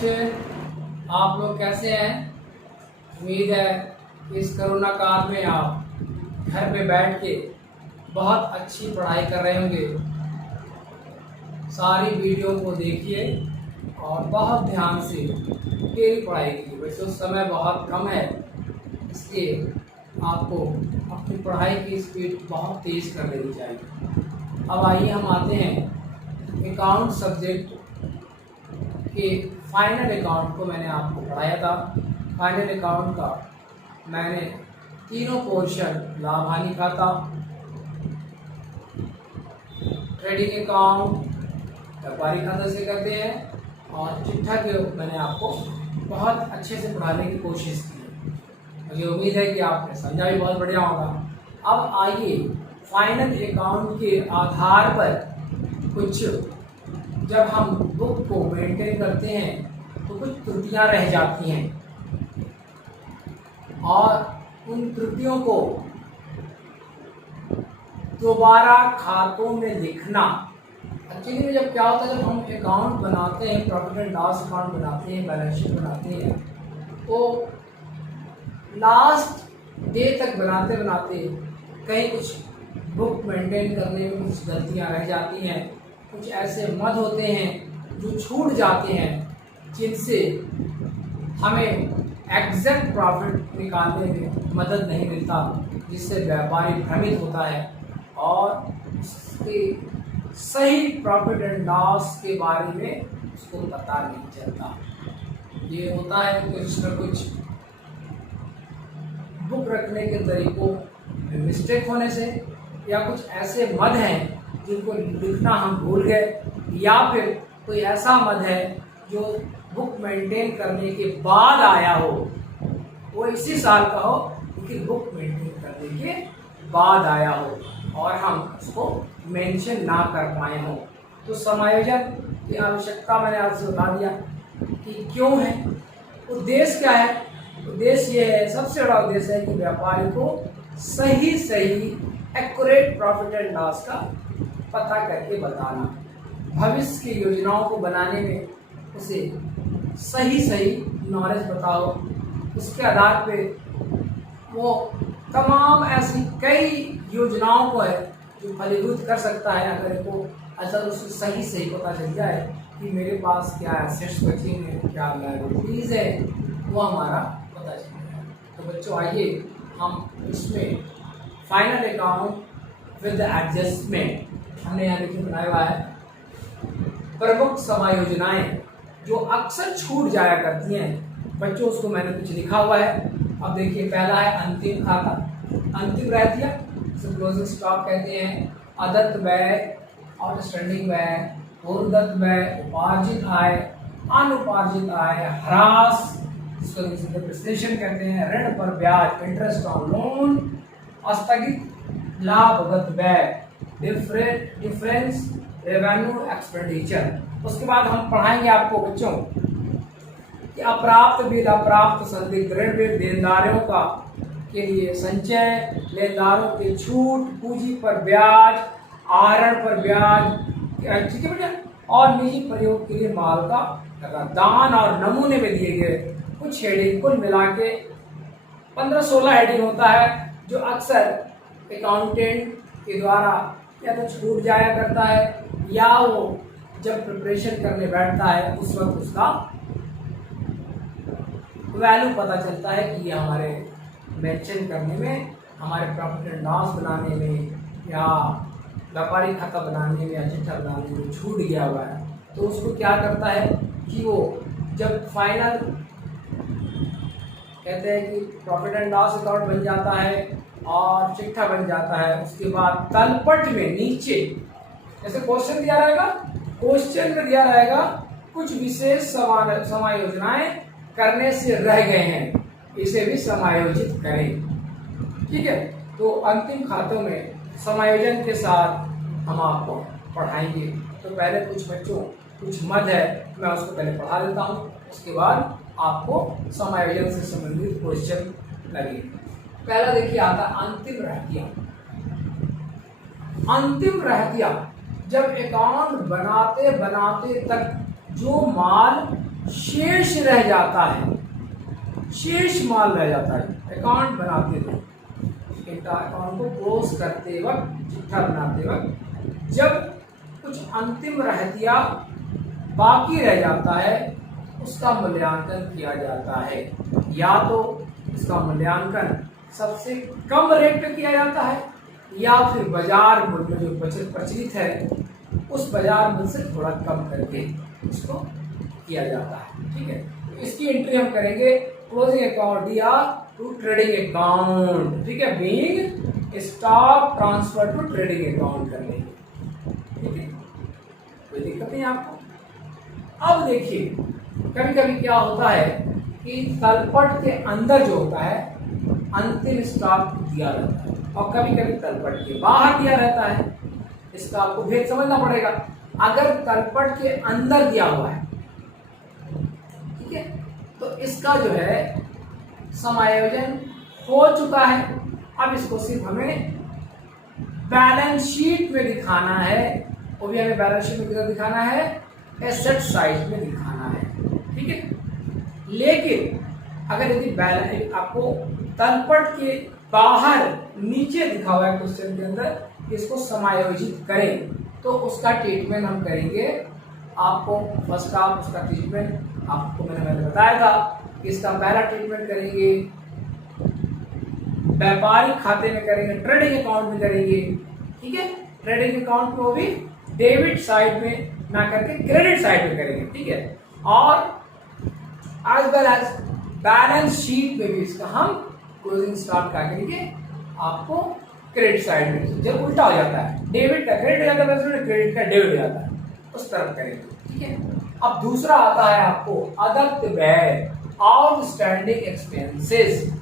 बच्चे, आप लोग कैसे हैं? उम्मीद है इस कोरोना काल में आप घर पे बैठ के बहुत अच्छी पढ़ाई कर रहे होंगे। सारी वीडियो को देखिए और बहुत ध्यान से मेरी पढ़ाई कीजिए। वैसे उस समय बहुत कम है, इसलिए आपको अपनी पढ़ाई की स्पीड बहुत तेज़ कर लेनी चाहिए। अब आइए हम आते हैं अकाउंट सब्जेक्ट के फाइनल अकाउंट को। मैंने आपको पढ़ाया था फाइनल अकाउंट का। मैंने तीनों पोर्शन लाभ हानि खाता, ट्रेडिंग अकाउंट व्यापारिक खाता से करते हैं और चिट्ठा के मैंने आपको बहुत अच्छे से पढ़ाने की कोशिश की है। मुझे उम्मीद है कि आपने समझा भी बहुत बढ़िया होगा। अब आइए फाइनल अकाउंट के आधार पर कुछ, जब हम बुक को मेंटेन करते हैं तो कुछ त्रुटियां रह जाती हैं और उन त्रुटियों को दोबारा खातों में लिखना। एक्चुअली में जब क्या होता है, जब हम अकाउंट बनाते हैं, प्रॉफिट एंड लॉस अकाउंट बनाते हैं, बैलेंस शीट बनाते हैं, तो लास्ट डे तक बनाते बनाते कहीं कुछ बुक मेंटेन करने में कुछ गलतियां रह जाती हैं। कुछ ऐसे मद होते हैं जो छूट जाते हैं, जिनसे हमें एग्जैक्ट प्रॉफिट निकालने में मदद नहीं मिलता, जिससे व्यापारी भ्रमित होता है और उसके सही प्रॉफिट एंड लॉस के बारे में उसको पता नहीं चलता। ये होता है कुछ न कुछ बुक रखने के तरीकों में मिस्टेक होने से, या कुछ ऐसे मद हैं जिनको लिखना हम भूल गए, या फिर कोई ऐसा मद है जो बुक मेंटेन करने के बाद आया हो, वो इसी साल का हो लेकिन बुक मेंटेन करने के बाद आया हो और हम उसको मेंशन ना कर पाए हो। तो समायोजन की आवश्यकता मैंने आपसे बता दिया कि क्यों है। उद्देश्य क्या है? उद्देश्य ये है, सबसे बड़ा उद्देश्य है कि व्यापारी को सही एक्यूरेट प्रॉफिट एंड लॉस का पता करके बताना। भविष्य की योजनाओं को बनाने में उसे सही नॉलेज बताओ। उसके आधार पे वो तमाम ऐसी कई योजनाओं को है जो फलीभूत कर सकता है, अगर उसे सही पता चल जाए कि मेरे पास क्या एसेट्स बचे हैं, क्या लायबिलिटीज है, वो हमारा पता चल जाए। तो बच्चों आइए हम इसमें फाइनल अकाउंट विद एडजस्टमेंट हमने यहाँ लिखे बनाया हुआ है। प्रमुख समायोजनाएं जो अक्सर छूट जाया करती हैं बच्चों, उसको मैंने कुछ लिखा हुआ है। अब देखिए, पहला है अंतिम खाता, अंतिम रहतिया, जिसे क्लोजिंग स्टॉक कहते हैं। अदत्त व्यय, आउटस्टैंडिंग व्यय, पूर्वदत्त व्यय, उपार्जित आय, अनुपार्जित आय, ह्रास, जिसको डिप्रिसिएशन कहते हैं, ऋण पर ब्याज, इंटरेस्ट ऑन लोन, स्थगित लाभगत व्यय, डिफरेंस रेवेन्यू एक्सपेंडिचर। उसके बाद हम पढ़ाएंगे आपको बच्चों कि अप्राप्त बिल, अप्राप्त संदिग्ध ऋण बिल, देनदारों का के लिए संचय, लेनदारों के छूट, पूंजी पर ब्याज, आहरण पर ब्याज, ठीक है बेटा, और निजी प्रयोग के लिए माल का दान और नमूने में दिए गए कुछ हेडिंग, कुल मिला के 15-16 हेडिंग होता है, जो अक्सर अकाउंटेंट के द्वारा या तो छूट जाया करता है, या वो जब प्रिपरेशन करने बैठता है उस वक्त उसका वैल्यू पता चलता है कि ये हमारे मेंशन करने में, हमारे प्रॉफिट एंड लॉस बनाने में, या व्यापारिक खाता बनाने में, या चिट्ठा बनाने में छूट गया हुआ है। तो उसको क्या करता है कि वो जब फाइनल कहते हैं कि प्रॉफिट एंड लॉस अकाउंट बन जाता है और चिट्ठा बन जाता है, उसके बाद तलपट में नीचे जैसे क्वेश्चन दिया रहेगा, क्वेश्चन में दिया रहेगा कुछ विशेष समायोजनाएं करने से रह गए हैं, इसे भी समायोजित करें। ठीक है, तो अंतिम खातों में समायोजन के साथ हम आपको पढ़ाएंगे। तो पहले कुछ बच्चों कुछ मद है, मैं उसको पहले पढ़ा देता हूँ, उसके बाद आपको समायोजन से संबंधित क्वेश्चन लगेंगे। पहला देखिए आता अंतिम रहतिया। अंतिम रहतिया जब अकाउंट बनाते बनाते तक जो माल शेष रह जाता है, शेष माल रह जाता है अकाउंट बनाते वक्त, अकाउंट को क्लोज करते वक्त, चिट्ठा बनाते वक्त जब कुछ अंतिम रहतिया बाकी रह जाता है उसका मूल्यांकन किया जाता है। या तो इसका मूल्यांकन सबसे कम रेट पे किया जाता है या फिर बाजार मूल्य जो प्रचलित है उस बाजार मूल्य से थोड़ा कम करके उसको किया जाता है। ठीक है, तो इसकी एंट्री हम करेंगे क्लोजिंग अकाउंट या टू ट्रेडिंग अकाउंट। ठीक है, being stock transfer to trading account कर लेंगे। ठीक है, कोई दिक्कत नहीं आपको। अब देखिए कभी कभी क्या होता है कि तलपट के अंदर जो होता है अंतिम स्टॉक दिया रहता है और कभी कभी तलपट के बाहर दिया रहता है। इसका आपको भेद समझना पड़ेगा। अगर तलपट के अंदर दिया हुआ है, ठीक है, तो इसका जो है समायोजन हो चुका है। अब इसको सिर्फ हमें बैलेंस शीट में दिखाना है, वो भी हमें बैलेंस शीट में किधर दिखाना है, एसेट साइड में दिखाना है। ठीक है, लेकिन अगर यदि बैलेंस आपको तलपट के बाहर नीचे दिखा हुआ है क्वेश्चन के अंदर, इसको समायोजित करें तो उसका ट्रीटमेंट हम करेंगे। आपको फर्स्ट हाफ उसका ट्रीटमेंट आपको मैंने बताया था कि इसका पहला ट्रीटमेंट करेंगे व्यापारिक खाते में करेंगे, ट्रेडिंग अकाउंट में करेंगे। ठीक है, ट्रेडिंग अकाउंट को भी डेबिट साइड में ना करके क्रेडिट साइड में करेंगे। ठीक है, और as well as balance sheet में भी इसका हम क्लोजिंग स्टॉक क्या करेंगे, आपको क्रेडिट साइड में, जब उल्टा हो जाता है डेबिट का क्रेडिट हो जाता है, क्रेडिट का डेबिट हो जाता है, उस तरफ करेंगे। ठीक है, अब दूसरा आता है आपको अदत्त व्यय, आउटस्टैंडिंग एक्सपेंसेस।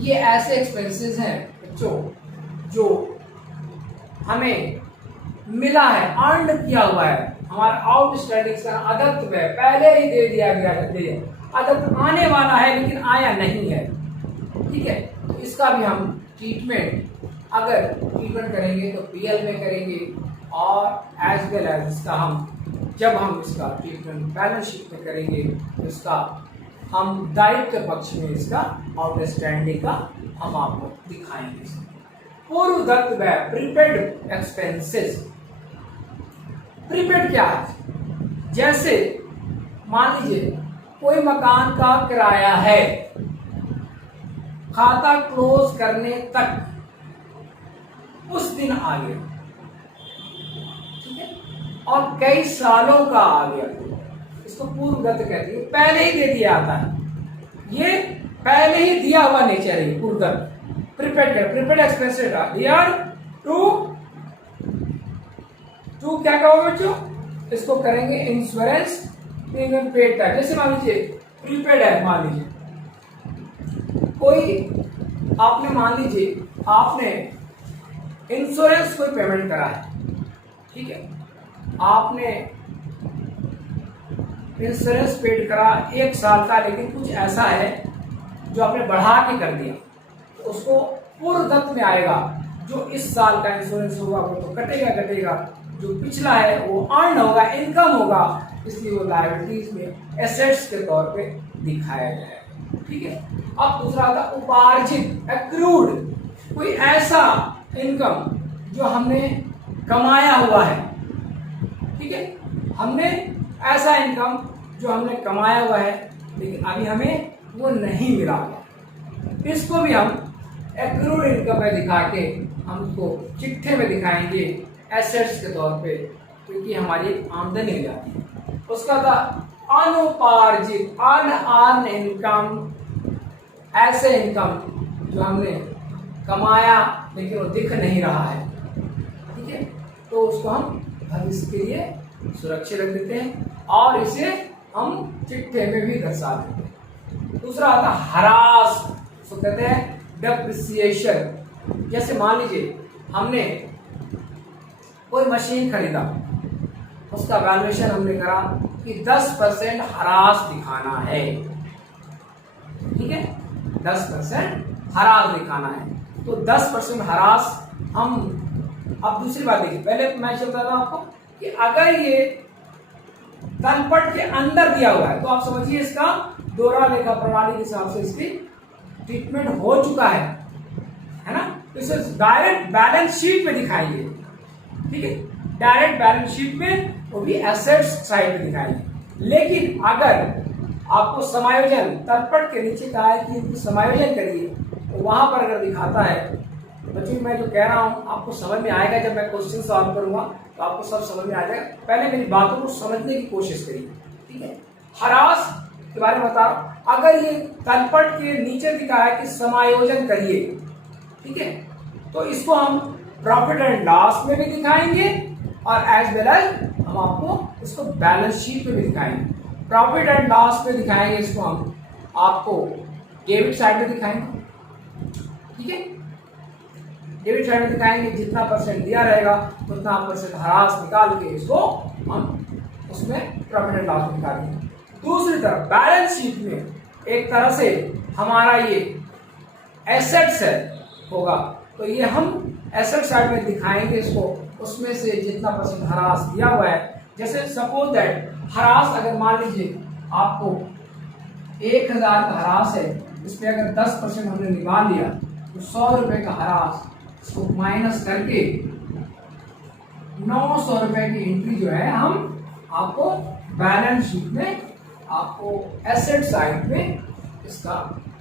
ये ऐसे एक्सपेंसेस हैं बच्चों जो हमें मिला है, अर्न किया हुआ है, हमारा आउटस्टैंडिंग का अदत्त व्यय पहले ही दे दिया गया है, अदत्त आने वाला है लेकिन आया नहीं है। ठीक है, तो इसका भी हम ट्रीटमेंट अगर ट्रीटमेंट करेंगे तो पीएल में करेंगे, और एज वेल एज इसका हम जब हम इसका ट्रीटमेंट बैलेंस शीट में करेंगे तो इसका हम दायित्व पक्ष में इसका आउटस्टैंडिंग का हम आपको दिखाएंगे। पूर्व दत्त व्यय, प्रीपेड एक्सपेंसेस। प्रीपेड क्या है? जैसे मान लीजिए कोई मकान का किराया है, खाता क्लोज करने तक उस दिन आ गया, ठीक है, और कई सालों का आ गया, इसको पूर्वगत कहते हैं, पहले ही दे दिया आता है, ये पहले ही दिया हुआ नेचर है पूर्वगत। प्रीपेड है, प्रीपेड एक्सपेंसेस हियर टू क्या कहोगे बच्चों, इसको करेंगे इंश्योरेंस प्रीमियम पेड टैक्स। जैसे मान लीजिए प्रीपेड है, मान लीजिए कोई आपने मान लीजिए आपने इंश्योरेंस कोई पेमेंट करा है, ठीक है, आपने इंश्योरेंस पेड करा 1 साल का, लेकिन कुछ ऐसा है जो आपने बढ़ा के कर दिया, तो उसको पूर्व दत्त में आएगा। जो इस साल का इंश्योरेंस होगा वो तो कटेगा, जो पिछला है वो अर्न होगा, इनकम होगा, इसलिए वो लायबिलिटीज में एसेट्स के तौर पे दिखाया जाएगा। ठीक है, अब दूसरा आता उपार्जित, एक्रूड, कोई ऐसा इनकम जो हमने कमाया हुआ है, ठीक है, हमने ऐसा इनकम जो हमने कमाया हुआ है लेकिन अभी हमें वो नहीं मिला, इसको भी हम एक्रूड इनकम में दिखा के हम उसको चिट्ठे में दिखाएंगे एसेट्स के तौर पे, क्योंकि हमारी आमदनी हो जाती है। उसका था अनुपार्जित, अनअर्न इनकम, ऐसे इनकम जो हमने कमाया लेकिन वो दिख नहीं रहा है, ठीक है, तो उसको हम भविष्य के लिए सुरक्षित रख देते हैं और इसे हम चिट्ठे में भी दर्शा देते हैं। दूसरा आता हरास, उसको कहते हैं डेप्रिसिएशन। जैसे मान लीजिए हमने कोई मशीन खरीदा, उसका वैल्यूएशन हमने करा कि 10% हरास दिखाना है, ठीक है, 10% हरास दिखाना है, तो 10% हरास हम। अब दूसरी बात देखिए, पहले मैं चलता था आपको कि अगर ये तलपट के अंदर दिया हुआ है, तो आप समझिए इसका दोहरा लेखा प्रणाली के हिसाब से इसकी ट्रीटमेंट हो चुका है ना। तो इसे डायरेक्ट बैलेंस शीट में दिखाएंगे, ठीक है, डायरेक्ट बैलेंस शीट में, वो भी एसेट्स साइड में दिखाएंगे। लेकिन अगर आपको समायोजन तलपट के नीचे कहा है कि इनको समायोजन करिए, तो वहां पर अगर दिखाता है, बच्चों मैं जो कह रहा हूं आपको समझ में आएगा, जब मैं क्वेश्चन सॉल्व करूंगा तो आपको सब समझ में आ जाएगा। पहले मेरी बातों को समझने की कोशिश करिए, ठीक है। ह्रास के बारे में बता रहा हूं, अगर ये तलपट के नीचे दिखा है कि समायोजन करिए, ठीक है, तो इसको हम प्रॉफिट एंड लॉस में भी दिखाएंगे और एज वेल एज हम आपको इसको बैलेंस शीट में भी दिखाएंगे। प्रॉफिट एंड लॉस में दिखाएंगे इसको हम आपको डेबिट साइड में दिखाएंगे, ठीक है। डेबिट साइड में दिखाएंगे, जितना परसेंट दिया रहेगा उतना परसेंट ह्रास निकाल के इसको हम उसमें प्रॉफिट एंड लॉस में निकालेंगे। दूसरी तरफ बैलेंस शीट में एक तरह से हमारा ये एसेट्स है होगा, तो ये हम एसेट साइड में दिखाएंगे इसको, उसमें से जितना परसेंट ह्रास दिया हुआ है, जैसे सपोज दैट ह्रास अगर मान लीजिए आपको 1000 का ह्रास है, इसमें अगर 10% हमने निकाल लिया तो 100 रुपए का ह्रास, इसको माइनस करके 900 रुपए की एंट्री जो है हम आपको बैलेंस शीट में आपको एसेट साइड में इसका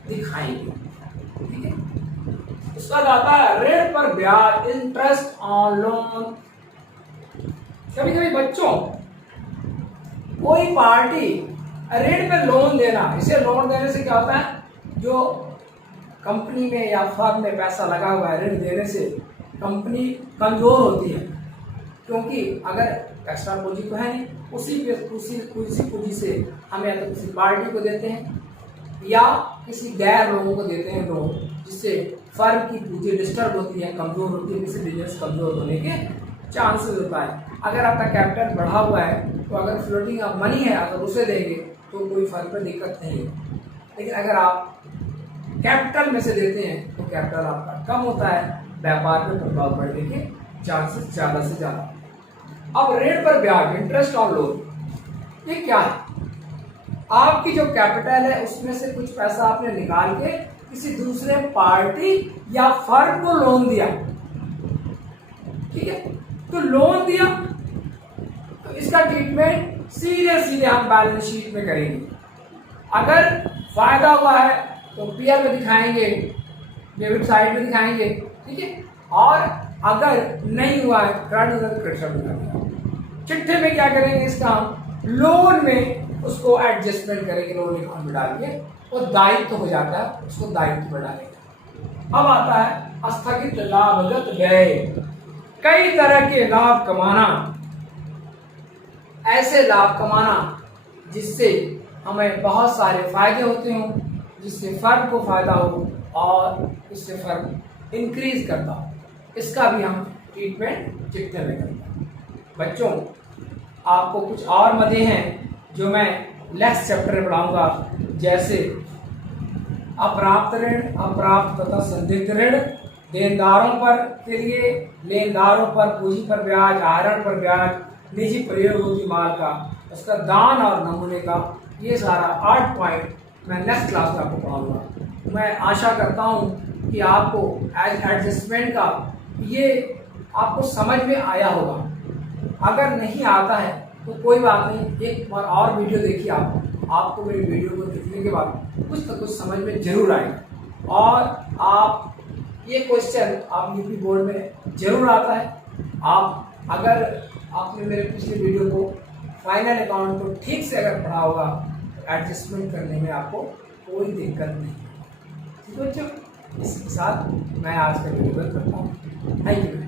दिखाएंगे, ठीक है। उसका आता है ऋण पर ब्याज, इंटरेस्ट ऑन लोन। कभी कभी बच्चों कोई पार्टी ऋण पे लोन देना, इसे लोन देने से क्या होता है, जो कंपनी में या फर्म में पैसा लगा हुआ है, ऋण देने से कंपनी कमजोर होती है, क्योंकि अगर एक्स्ट्रा पूंजी तो है नहीं, उसी पूंजी से हम या तो किसी पार्टी को देते हैं या किसी गैर लोगों को देते हैं लोन, जिससे फर्म की पूंजी डिस्टर्ब होती है, कमजोर होती है, किसी बिजनेस कमजोर होने के चांसेस होता है। अगर आपका कैपिटल बढ़ा हुआ है तो अगर फ्लोटिंग ऑफ मनी है, अगर उसे देंगे तो कोई फर्म पर दिक्कत नहीं है। लेकिन अगर आप कैपिटल में से देते हैं तो कैपिटल आपका कम होता है, व्यापार पर प्रभाव पड़ने के चांसेस ज्यादा से ज्यादा। अब ऋण पर ब्याज, इंटरेस्ट ऑन लोन, ये क्या है? आपकी जो कैपिटल है उसमें से कुछ पैसा आपने निकाल के किसी दूसरे पार्टी या फर्म को लोन दिया, ठीक है, तो लोन दिया तो इसका ट्रीटमेंट सीधे सीधे हम बैलेंस शीट में करेंगे। अगर फायदा हुआ है तो पीआर में दिखाएंगे, डेबिट साइड में दिखाएंगे, ठीक है, और अगर नहीं हुआ है क्रेडिट में दिखाएंगे। चिट्ठे में क्या करेंगे, इसका हम लोन में उसको एडजस्टमेंट करेंगे, लोन अकाउंट में डाल के, और दायित्व हो जाता है, उसको दायित्व में डालेंगे। अब आता है स्थगित लाभगत व्यय, कई तरह के लाभ कमाना, ऐसे लाभ कमाना जिससे हमें बहुत सारे फायदे होते हों, जिससे फर्म को फायदा हो और इससे फर्म इंक्रीज करता हो, इसका भी हम ट्रीटमेंट चिट्ठे में करते हैं। बच्चों आपको कुछ और मदे हैं जो मैं नेक्स्ट चैप्टर में पढ़ाऊंगा, जैसे अप्राप्त ऋण, अप्राप्त तथा संदिग्ध ऋण, देनदारों पर के लिए, लेनदारों पर पूंजी पर ब्याज, आहरण पर ब्याज, निजी प्रयोग की माल का, उसका दान और नमूने का, ये सारा 8 पॉइंट मैं नेक्स्ट क्लास में आपको पढ़ाऊंगा। मैं आशा करता हूँ कि आपको एडजस्टमेंट का ये आपको समझ में आया होगा। अगर नहीं आता है तो कोई बात नहीं, एक बार और वीडियो देखिए, आपको मेरी वीडियो को देखने के बाद कुछ ना कुछ समझ में जरूर आएगा। और आप ये क्वेश्चन आप यूपी बोर्ड में जरूर आता है। आप अगर आपने मेरे पिछले वीडियो को फाइनल अकाउंट को ठीक से अगर पढ़ा होगा तो एडजस्टमेंट करने में आपको कोई दिक्कत नहीं। ठीक है बच्चों, इसके साथ मैं आज का वीडियो बंद करता हूँ। Thank you.